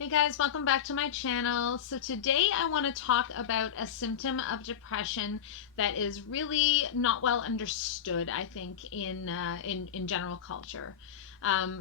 Hey guys, welcome back to my channel. So today I want to talk about a symptom of depression that is really not well understood, I think, in general culture.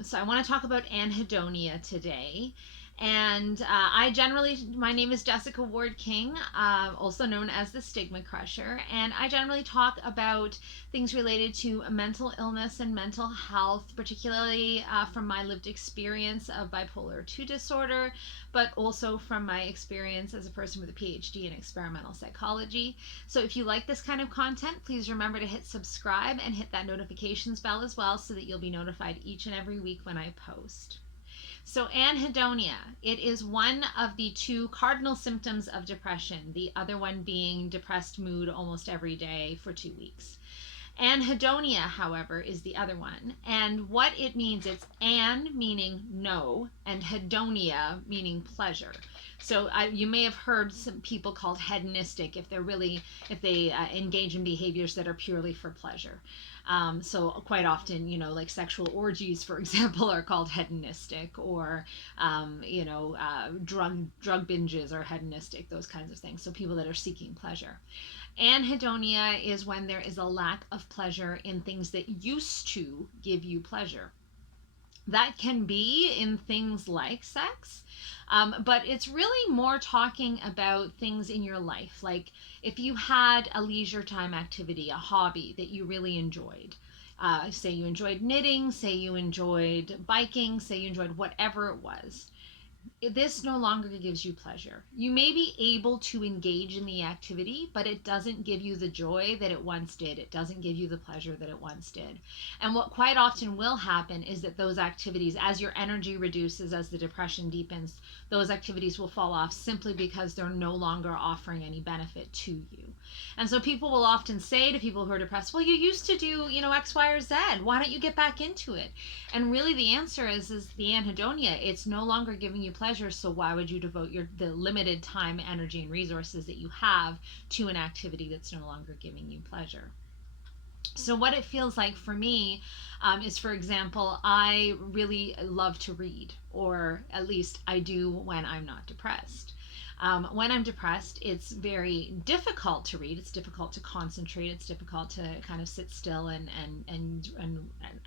So I want to talk about anhedonia today. And my name is Jessica Ward King, also known as the StigmaCrusher, and I generally talk about things related to mental illness and mental health, particularly from my lived experience of bipolar 2 disorder, but also from my experience as a person with a PhD in experimental psychology. So if you like this kind of content, please remember to hit subscribe and hit that notifications bell as well so that you'll be notified each and every week when I post. So anhedonia, it is one of the two cardinal symptoms of depression, the other one being depressed mood almost every day for 2 weeks. Anhedonia, however, is the other one. And what it means, it's an meaning no, and hedonia meaning pleasure. So you may have heard some people called hedonistic if they engage in behaviors that are purely for pleasure. So quite often, like sexual orgies, for example, are called hedonistic, or drug binges are hedonistic, those kinds of things. So people that are seeking pleasure. Anhedonia is when there is a lack of pleasure in things that used to give you pleasure. That can be in things like sex, but it's really more talking about things in your life. Like if you had a leisure time activity, a hobby that you really enjoyed. Say you enjoyed knitting, say you enjoyed biking, say you enjoyed whatever it was. This no longer gives you pleasure. You may be able to engage in the activity, but it doesn't give you the joy that it once did. It doesn't give you the pleasure that it once did. And what quite often will happen is that those activities, as your energy reduces, as the depression deepens, those activities will fall off simply because they're no longer offering any benefit to you. And so people will often say to people who are depressed, well, you used to do, X, Y, or Z. Why don't you get back into it? And really the answer is the anhedonia. It's no longer giving you pleasure, so why would you devote the limited time, energy, and resources that you have to an activity that's no longer giving you pleasure? So what it feels like for me is, for example, I really love to read, or at least I do when I'm not depressed. When I'm depressed, it's very difficult to read. It's difficult to concentrate. It's difficult to kind of sit still and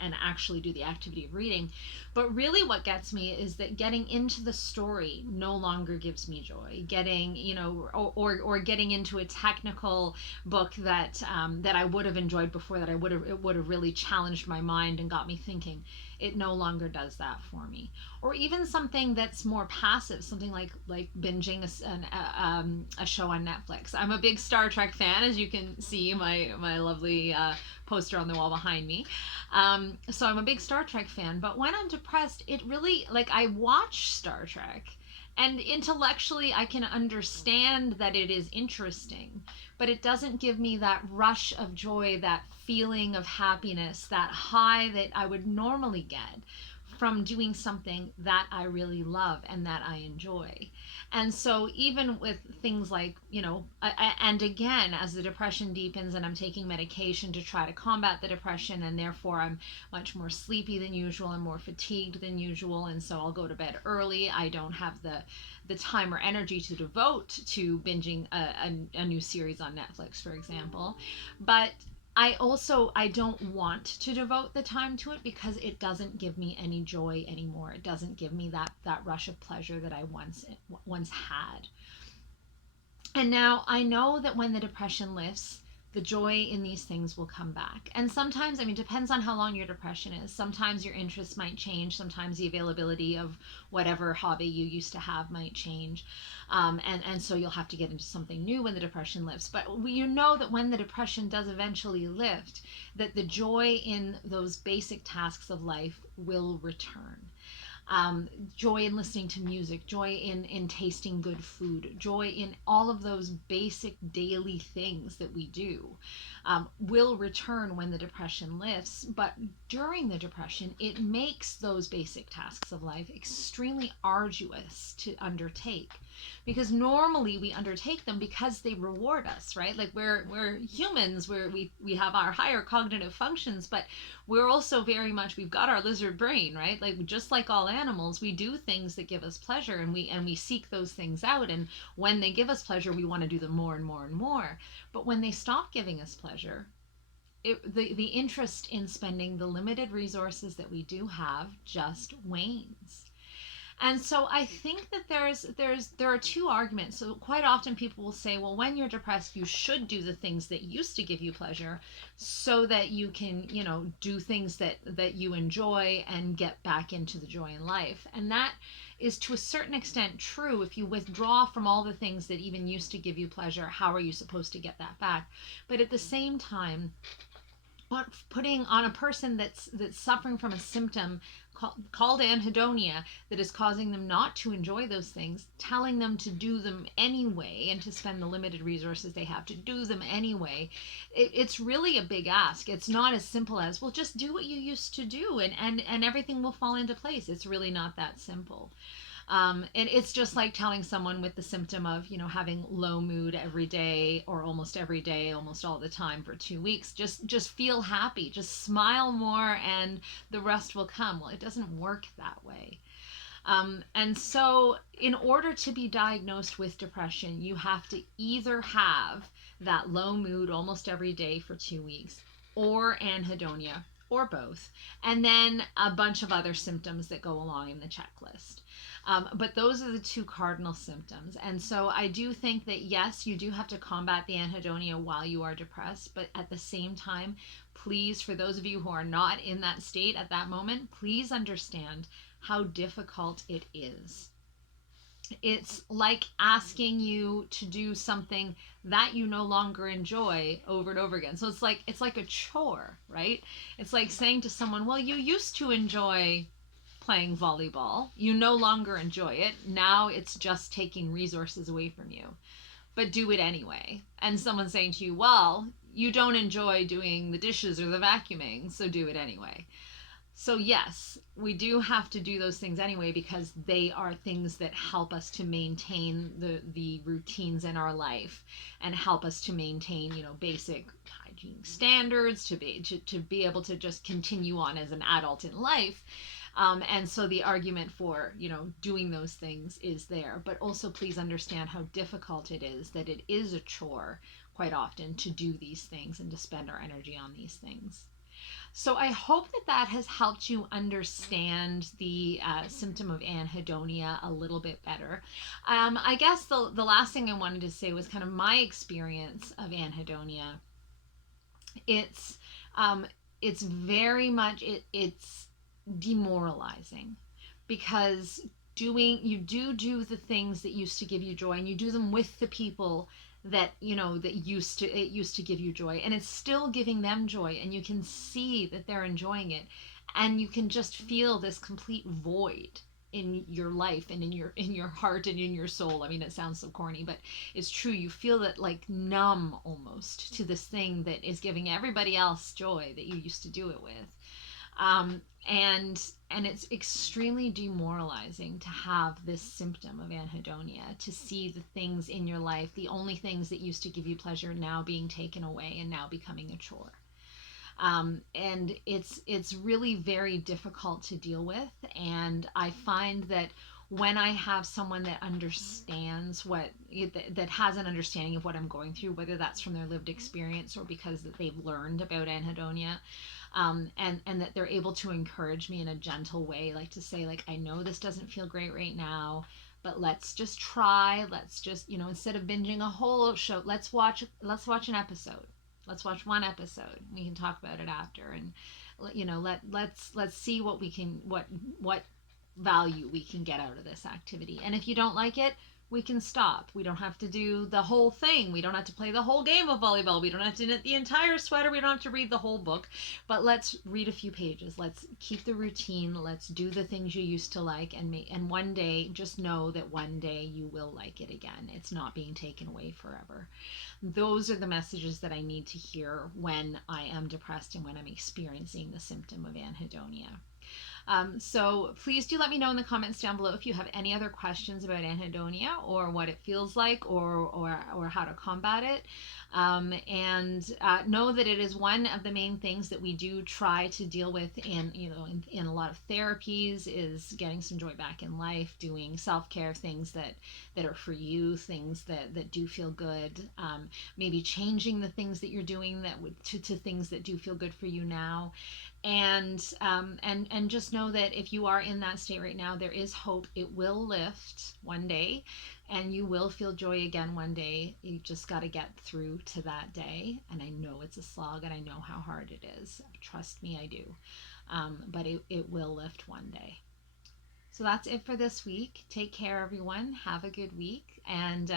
actually do the activity of reading. But really, what gets me is that getting into the story no longer gives me joy. Getting, or getting into a technical book that I would have enjoyed before, that it would have really challenged my mind and got me thinking. It no longer does that for me. Or even something that's more passive, something like binging a show on Netflix. I'm a big Star Trek fan, as you can see my lovely poster on the wall behind me. So I'm a big Star Trek fan. But when I'm depressed, it really, like, I watch Star Trek, and intellectually I can understand that it is interesting, but it doesn't give me that rush of joy, that feeling of happiness, that high that I would normally get from doing something that I really love and that I enjoy. And so even with things like, and again, as the depression deepens and I'm taking medication to try to combat the depression, and therefore I'm much more sleepy than usual and more fatigued than usual, and so I'll go to bed early. I don't have the time or energy to devote to binging a new series on Netflix, for example. But I don't want to devote the time to it because it doesn't give me any joy anymore. It doesn't give me that rush of pleasure that I once had. And now I know that when the depression lifts, the joy in these things will come back. And sometimes, depends on how long your depression is. Sometimes your interests might change. Sometimes the availability of whatever hobby you used to have might change. And so you'll have to get into something new when the depression lifts. But you know that when the depression does eventually lift, that the joy in those basic tasks of life will return. Joy in listening to music, joy in tasting good food, joy in all of those basic daily things that we do will return when the depression lifts. But during the depression, it makes those basic tasks of life extremely arduous to undertake. because normally we undertake them because they reward us, right? Like we're humans, we have our higher cognitive functions, but we're also very much, we've got our lizard brain, right? Like just like all animals, we do things that give us pleasure, and we seek those things out, and when they give us pleasure, we want to do them more and more and more. But when they stop giving us pleasure, the interest in spending the limited resources that we do have just wanes. And so I think that there are two arguments. So quite often people will say, well, when you're depressed, you should do the things that used to give you pleasure so that you can, do things that you enjoy and get back into the joy in life. And that is to a certain extent true. If you withdraw from all the things that even used to give you pleasure, how are you supposed to get that back? But at the same time, putting on a person that's suffering from a symptom called anhedonia that is causing them not to enjoy those things, telling them to do them anyway and to spend the limited resources they have to do them anyway, it's really a big ask. It's not as simple as, well, just do what you used to do and everything will fall into place. It's really not that simple. And it's just like telling someone with the symptom of, having low mood every day or almost every day, almost all the time for 2 weeks, just feel happy, just smile more and the rest will come. Well, it doesn't work that way. And so in order to be diagnosed with depression, you have to either have that low mood almost every day for 2 weeks, or anhedonia, or both, and then a bunch of other symptoms that go along in the checklist. But those are the two cardinal symptoms. And so I do think that, yes, you do have to combat the anhedonia while you are depressed, but at the same time, please, for those of you who are not in that state at that moment, please understand how difficult it is. It's like asking you to do something that you no longer enjoy over and over again. So it's like a chore, right? It's like saying to someone, well, you used to enjoy playing volleyball. You no longer enjoy it. Now it's just taking resources away from you. But do it anyway. And someone saying to you, well, you don't enjoy doing the dishes or the vacuuming, so do it anyway. So yes, we do have to do those things anyway because they are things that help us to maintain the routines in our life and help us to maintain, basic hygiene standards, to be able to just continue on as an adult in life. And so the argument for, doing those things is there. But also please understand how difficult it is, that it is a chore quite often to do these things and to spend our energy on these things. So I hope that has helped you understand the symptom of anhedonia a little bit better. I guess the last thing I wanted to say was kind of my experience of anhedonia. It's very much, it's demoralizing because you do the things that used to give you joy, and you do them with the people that it used to give you joy, and it's still giving them joy, and you can see that they're enjoying it, and you can just feel this complete void in your life and in your heart and in your soul. I mean, it sounds so corny, but it's true. You feel that like numb almost to this thing that is giving everybody else joy that you used to do it with. And it's extremely demoralizing to have this symptom of anhedonia, to see the things in your life, the only things that used to give you pleasure, now being taken away and now becoming a chore. And it's really very difficult to deal with. And I find that when I have someone that understands that has an understanding of what I'm going through, whether that's from their lived experience or because that they've learned about anhedonia, and that they're able to encourage me in a gentle way, like to say, like, I know this doesn't feel great right now, but let's just try. Let's just, instead of binging a whole show, let's watch an episode. Let's watch one episode. We can talk about it after, and let's see what we can, what value we can get out of this activity. And if you don't like it, we can stop. We don't have to do the whole thing. We don't have to play the whole game of volleyball. We don't have to knit the entire sweater. We don't have to read the whole book. But let's read a few pages. Let's keep the routine. Let's do the things you used to like. And one day, just know that one day you will like it again. It's not being taken away forever. Those are the messages that I need to hear when I am depressed and when I'm experiencing the symptom of anhedonia. So please do let me know in the comments down below if you have any other questions about anhedonia, or what it feels like, or how to combat it. And know that it is one of the main things that we do try to deal with in a lot of therapies, is getting some joy back in life, doing self-care, things that are for you, things that do feel good, maybe changing the things that you're doing to things that do feel good for you now. And just know that if you are in that state right now, there is hope. It will lift one day, and you will feel joy again one day. You just got to get through to that day. And I know it's a slog, and I know how hard it is. Trust me, I do. But it will lift one day. So that's it for this week. Take care, everyone. Have a good week. And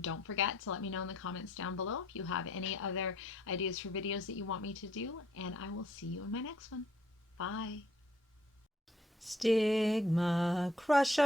don't forget to let me know in the comments down below if you have any other ideas for videos that you want me to do. And I will see you in my next one. Bye. Stigma Crusher.